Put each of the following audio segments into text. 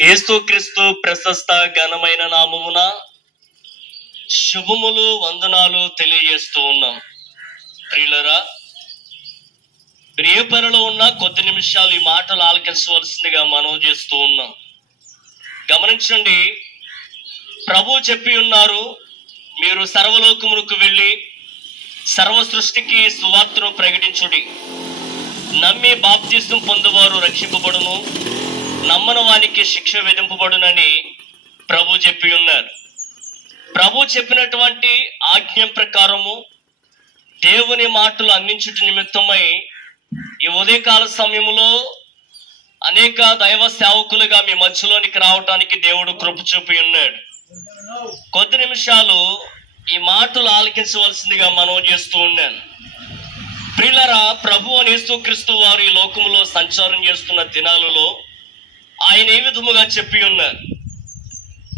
యేసుక్రీస్తు ప్రశస్త ఘనమైన నామమున శుభములు వందనాలు తెలియజేస్తూ ఉన్నాం. ప్రియులరా ప్రియపరలో ఉన్న కొద్ది నిమిషాలు ఈ మాటలు ఆలకించవలసిందిగా మనం చేస్తూ ఉన్నాం. గమనించండి ప్రభు చెప్పి ఉన్నారు మీరు సర్వలోకమునకు వెళ్ళి సర్వ సృష్టికి సువార్తను ప్రకటించుడి. నమ్మి బాప్తిస్తం పొందువారు రక్షింపబడును. నమ్మని వానికి శిక్ష విధింపబడునని ప్రభు చెప్పి ఉన్నారు. ప్రభు చెప్పినటువంటి ఆజ్ఞ ప్రకారము దేవుని మాటలు అందించుట నిమిత్తమై ఈ ఉదయకాల సమయంలో అనేక దైవ సేవకులుగా మీ మధ్యలోనికి రావటానికి దేవుడు కృప చూపి ఉన్నాడు. కొద్ది నిమిషాలు ఈ మాటలు ఆలకించవలసిందిగా మనం చేస్తూ ఉన్నాను. ప్రిలరా ప్రభు అని యేసుక్రీస్తు వారు ఈ లోకంలో సంచారం చేస్తున్న దినాలలో ఆయన ఏ విధముగా చెప్పి ఉన్నారు?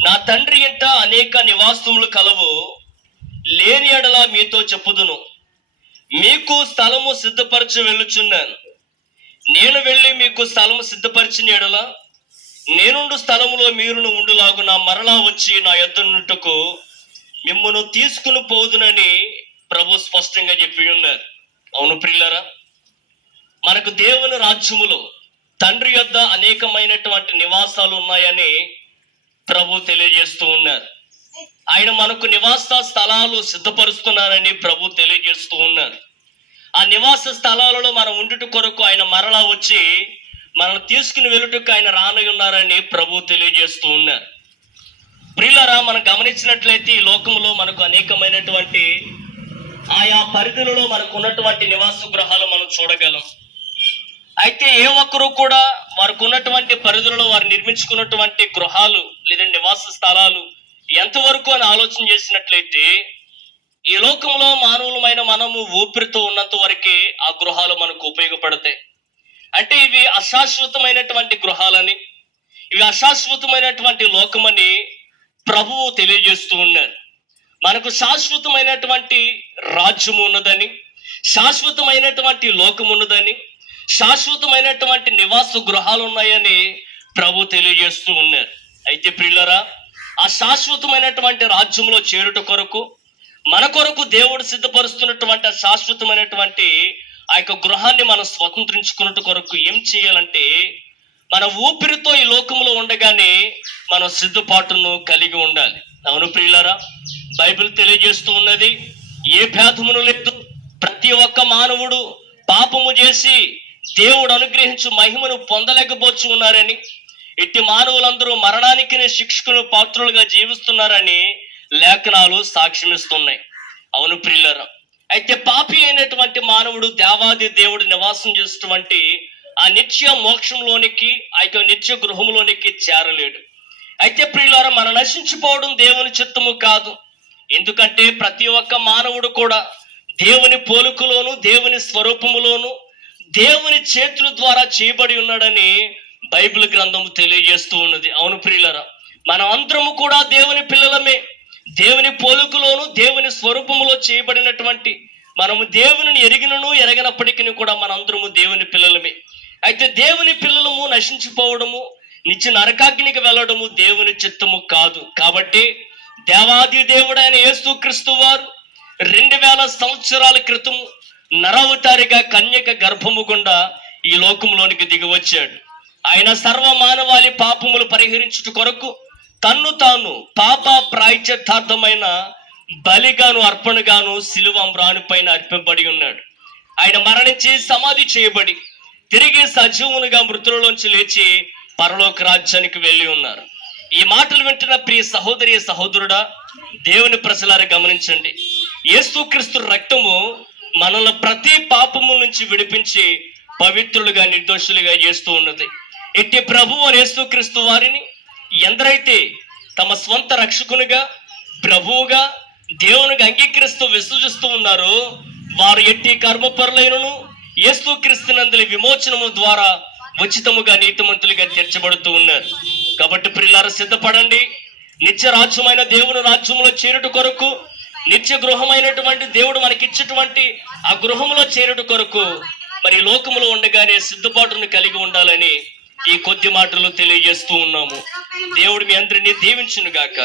నా తండ్రి ఎంట అనేక నివాసములు కలవు లేని ఎడలా మీతో చెప్పుదును. మీకు స్థలము సిద్ధపరచి వెళ్ళుచున్నాను. నేను వెళ్ళి మీకు స్థలము సిద్ధపరిచిన ఎడలా నేనుండు స్థలములో మీరును ఉండులాగు నా మరలా వచ్చి నా ఎద్దునుటకు మిమ్మను తీసుకుని పోదునని ప్రభు స్పష్టంగా చెప్పి ఉన్నారు. అవును ప్రిల్లరా మనకు దేవుని రాజ్యములో తండ్రి యొద్ద అనేకమైనటువంటి నివాసాలు ఉన్నాయని ప్రభు తెలియజేస్తూ ఉన్నారు. ఆయన మనకు నివాస స్థలాలు సిద్ధపరుస్తున్నారని ప్రభు తెలియజేస్తూ ఉన్నారు. ఆ నివాస స్థలాలలో మనం ఉండుట కొరకు ఆయన మరలా వచ్చి మనల్ని తీసుకుని వెళ్ళుటకు ఆయన రానై ఉన్నారని ప్రభు తెలియజేస్తూ ఉన్నారు. ప్రియులరా మనం గమనించినట్లయితే ఈ లోకంలో మనకు అనేకమైనటువంటి ఆయా పరిధులలో మనకు ఉన్నటువంటి నివాస గృహాలు మనం చూడగలం. అయితే ఏ ఒక్కరు కూడా వారికి ఉన్నటువంటి పరిధులలో వారు నిర్మించుకున్నటువంటి గృహాలు లేదా నివాస స్థలాలు ఎంతవరకు అని ఆలోచన చేసినట్లయితే ఈ లోకంలో మానవులమైన మనము ఊపిరితో ఉన్నంత వరకే ఆ గృహాలు మనకు ఉపయోగపడతాయి. అంటే ఇవి అశాశ్వతమైనటువంటి గృహాలని ఇవి అశాశ్వతమైనటువంటి లోకమని ప్రభువు తెలియజేస్తూ ఉన్నారు. మనకు శాశ్వతమైనటువంటి రాజ్యము ఉన్నదని శాశ్వతమైనటువంటి లోకం ఉన్నదని శాశ్వతమైనటువంటి నివాస గృహాలు ఉన్నాయని ప్రభు తెలియజేస్తూ ఉన్నారు. అయితే ప్రిల్లరా ఆ శాశ్వతమైనటువంటి రాజ్యంలో చేరుట కొరకు మన కొరకు దేవుడు సిద్ధపరుస్తున్నటువంటి ఆ శాశ్వతమైనటువంటి ఆ యొక్క గృహాన్ని మనం స్వతంత్రించుకున్నట్టు కొరకు ఏం చేయాలంటే మన ఊపిరితో ఈ లోకంలో ఉండగానే మనం సిద్ధపాటును కలిగి ఉండాలి. అవును ప్రియులరా బైబిల్ తెలియజేస్తూ ఉన్నది ఏ భేదమును లేదు ప్రతి ఒక్క మానవుడు పాపము చేసి దేవుడు అనుగ్రహించు మహిమను పొందలేకపోవచ్చు ఉన్నారని ఇట్టి మానవులందరూ మరణానికి శిక్షకులు పాత్రులుగా జీవిస్తున్నారని లేఖనాలు సాక్ష్యమిస్తున్నాయి. అవును ప్రియులరా అయితే పాపి అయినటువంటి మానవుడు దేవాది దేవుడు నివాసం చేసినటువంటి ఆ నిత్య మోక్షంలోనికి ఆ యొక్క నిత్య గృహంలోనికి చేరలేడు. అయితే ప్రియులారా మనం నశించిపోవడం దేవుని చిత్తము కాదు. ఎందుకంటే ప్రతి ఒక్క మానవుడు కూడా దేవుని పోలుకులోను దేవుని స్వరూపములోను దేవుని చేతుల ద్వారా చేయబడి ఉన్నాడని బైబిల్ గ్రంథము తెలియజేస్తూ ఉన్నది. అవును ప్రియులరా మనం అందరము కూడా దేవుని పిల్లలమే. దేవుని పోలుకులోను దేవుని స్వరూపములో చేయబడినటువంటి మనము దేవుని ఎరిగినను ఎరగనప్పటికీ కూడా మనందరము దేవుని పిల్లలమే. అయితే దేవుని పిల్లలము నశించిపోవడము నిత్య నరకాగ్నికి వెళ్ళడము దేవుని చిత్తము కాదు. కాబట్టి దేవాది దేవుడైన యేసుక్రీస్తు వారు రెండు వేల సంవత్సరాల క్రితం నరవతారిగా కన్యక గర్భము గుండా ఈ లోకంలోనికి దిగివచ్చాడు. ఆయన సర్వ మానవాళి పాపములు పరిహరించుట కొరకు తన్ను తాను పాప ప్రాయశ్చిత్తార్థమైన బలిగాను అర్పణగాను శిలువ పైన అర్పింపబడి ఉన్నాడు. ఆయన మరణించి సమాధి చేయబడి తిరిగి సజీవునిగా మృతులలోంచి లేచి పరలోక రాజ్యానికి వెళ్ళి ఉన్నారు. ఈ మాటలు వింటున్న ప్రియ సహోదరి సహోదరుడా దేవుని ప్రజలారా గమనించండి. యేసుక్రీస్తు రక్తము మనల్ని ప్రతి పాపము నుంచి విడిపించి పవిత్రులుగా నిర్దోషులుగా చేస్తూ ఉన్నది. ఎట్టి ప్రభు అని యేసుక్రీస్తు వారిని ఎందరైతే తమ స్వంత రక్షకునిగా ప్రభువుగా దేవునికి అంగీకరిస్తూ విశ్వసిస్తూ ఉన్నారో వారు ఎట్టి కర్మపరులైనను యేసు క్రీస్తునందుల విమోచనము ద్వారా ఉచితముగా నీతిమంతులుగా తీర్చబడుతూ ఉన్నారు. కాబట్టి ప్రిల్లారు సిద్ధపడండి. నిత్య రాజ్యమైన దేవుని రాజ్యంలో చేరుట కొరకు నిత్య గృహమైనటువంటి దేవుడు మనకిచ్చేటువంటి ఆ గృహంలో చేరుట కొరకు మరి లోకములో ఉండగానే సిద్ధపాటును కలిగి ఉండాలని ఈ కొద్ది మాటలు తెలియజేస్తూ ఉన్నాము. దేవుడు మీ అందరినీ దీవించును గాక